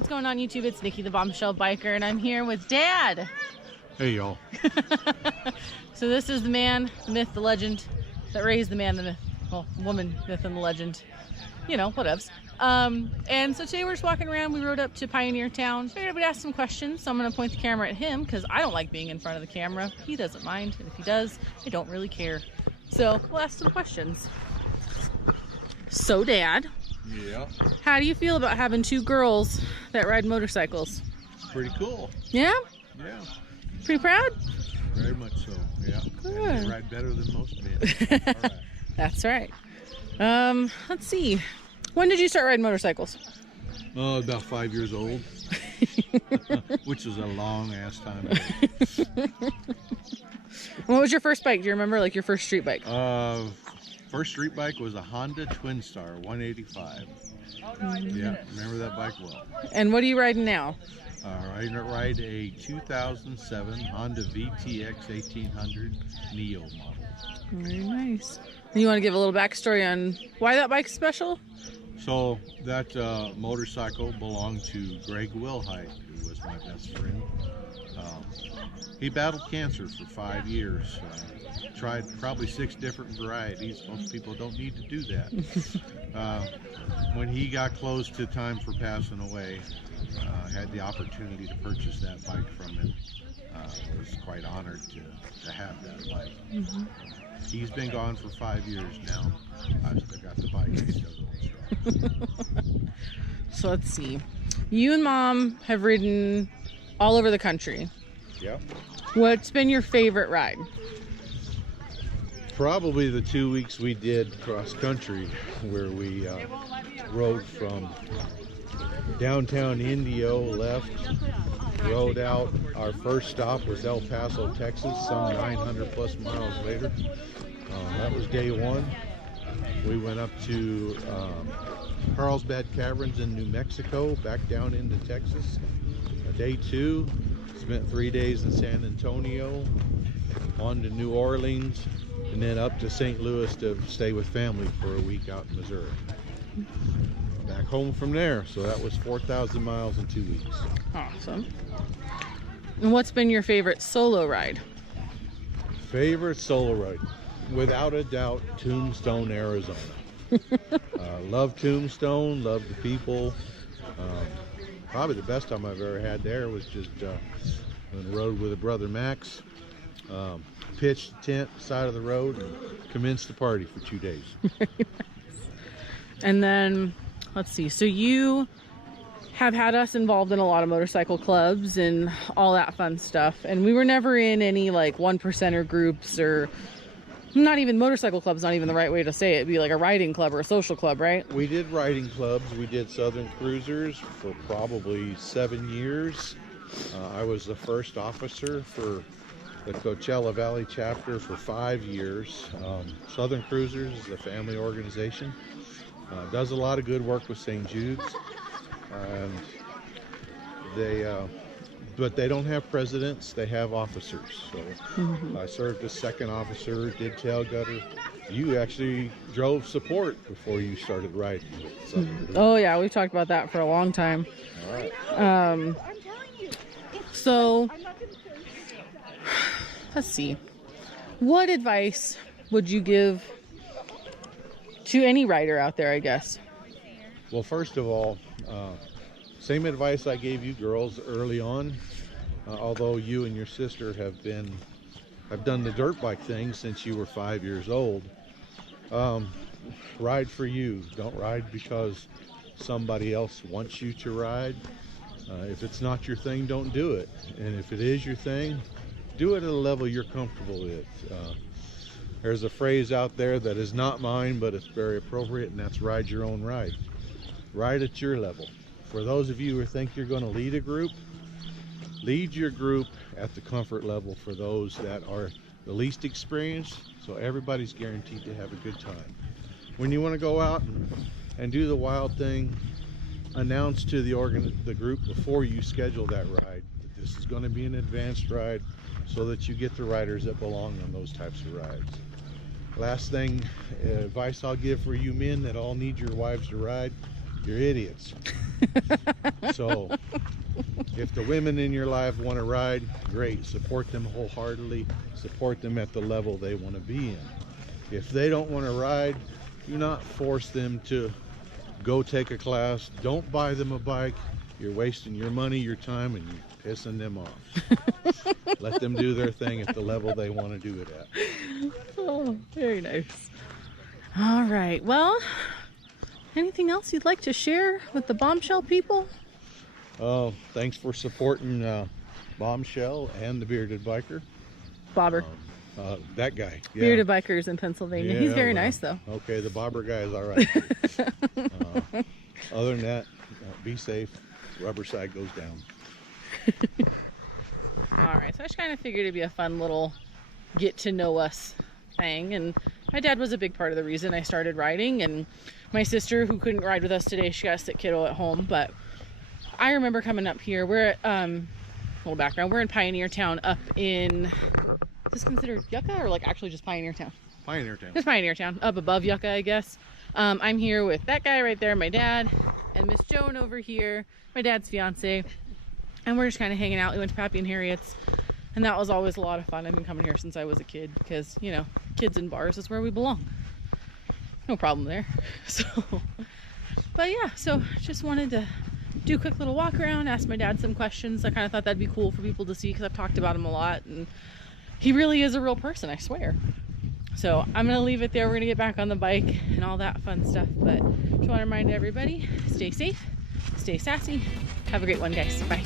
what's going on YouTube? It's Nikki the Bombshell Biker, and I'm here with Dad. Hey y'all. So this is the man, the myth, the legend that raised the man, the myth, well, woman, myth, and the legend. You know, whatevs. And so today we're just walking around. We rode up to Pioneer Town. Figured I would ask some questions, so I'm going to point the camera at him because I don't like being in front of the camera. He doesn't mind, and if he does, I don't really care. So we'll ask some questions. So Dad. Yeah. How do you feel about having two girls that ride motorcycles? Pretty cool. Yeah? Yeah. Pretty proud? Very much so. Yeah. Good. And they ride better than most men. All right. That's right. Let's see. When did you start riding motorcycles? Oh, about 5 years old. Which was a long ass time ago. What was your first bike? Do you remember, like, your first street bike? First street bike was a Honda Twin Star 185. Yeah, remember that bike well. And what are you riding now? I ride a 2007 Honda VTX 1800 Neo model. Very nice. And you want to give a little backstory on why that bike's special? So that motorcycle belonged to Greg Wilhite, who was my best friend. He battled cancer for 5 years. Tried probably 6 different varieties. Most people don't need to do that. When he got close to time for passing away, I had the opportunity to purchase that bike from him. I was quite honored to have that bike. Mm-hmm. He's been gone for 5 years now. I've still got the bike. It's still going strong. So let's see. You and Mom have ridden all over the country. Yeah. What's been your favorite ride? Probably the 2 weeks we did cross country, where we rode from downtown Indio, left, rode out. Our first stop was El Paso, Texas, some 900 plus miles later. That was day one. We went up to Carlsbad Caverns in New Mexico, back down into Texas. Day two, spent 3 days in San Antonio, on to New Orleans, and then up to St. Louis to stay with family for a week out in Missouri. Back home from there, so that was 4,000 miles in 2 weeks. Awesome. And what's been your favorite solo ride? Favorite solo ride? Without a doubt, Tombstone, Arizona. Love Tombstone, love the people. Probably the best time I've ever had there was just on the road with a brother Max. Pitched the tent side of the road and commenced the party for 2 days. And then, let's see, so you have had us involved in a lot of motorcycle clubs and all that fun stuff, and we were never in any like 1%er groups, or not even motorcycle clubs, not even the right way to say it. It'd be like a riding club or a social club, right? We did riding clubs. We did Southern Cruisers for probably 7 years. I was the first officer for the Coachella Valley chapter for 5 years. Southern Cruisers is a family organization. Does a lot of good work with St. Jude's. And but they don't have presidents, they have officers. So I served as second officer, did tail gutter. You actually drove support before you started riding. Oh yeah, we've talked about that for a long time. All right. So let's see. What advice would you give to any rider out there, I guess? Well, first of all, same advice I gave you girls early on. Although you and your sister have done the dirt bike thing since you were 5 years old. Ride for you. Don't ride because somebody else wants you to ride. If it's not your thing, don't do it. And if it is your thing, do it at a level you're comfortable with. There's a phrase out there that is not mine, but it's very appropriate, and that's ride your own ride. Ride at your level. For those of you who think you're going to lead a group, lead your group at the comfort level for those that are the least experienced, so everybody's guaranteed to have a good time. When you want to go out and do the wild thing, announce to the group before you schedule that ride that this is going to be an advanced ride, so that you get the riders that belong on those types of rides. Last thing, advice I'll give for you men that all need your wives to ride, you're idiots. So if the women in your life want to ride, great, support them wholeheartedly, support them at the level they want to be in. If they don't want to ride, do not force them to go take a class. Don't buy them a bike. You're wasting your money, your time, and you're pissing them off. Let them do their thing at the level they want to do it at. Oh, very nice. All right, well, anything else you'd like to share with the Bombshell people? Oh, thanks for supporting Bombshell and the Bearded Biker. Bobber. That guy. Yeah. Bearded Bikers in Pennsylvania. Yeah, He's very well, nice, though. Okay, the bobber guy is all right. Other than that, be safe. Rubber side goes down. All right, so I just kind of figured it'd be a fun little get to know us thing. And my dad was a big part of the reason I started riding. And my sister, who couldn't ride with us today, she got a sick kiddo at home. But I remember coming up here. We're at, little background, we're in Pioneer Town up in, is this considered Yucca or like actually just Pioneer Town? Pioneer Town. Just Pioneer Town, up above Yucca, I guess. I'm here with that guy right there, my dad, and Miss Joan over here, my dad's fiance, and we're just kind of hanging out. We went to Pappy and Harriet's, and that was always a lot of fun. I've been coming here since I was a kid because, you know, kids in bars is where we belong. No problem there. So, but yeah, so just wanted to do a quick little walk around, ask my dad some questions. I kind of thought that'd be cool for people to see because I've talked about him a lot, and he really is a real person, I swear. So I'm gonna leave it there. We're gonna get back on the bike and all that fun stuff, but just want to remind everybody, stay safe, stay sassy, have a great one, guys. Bye.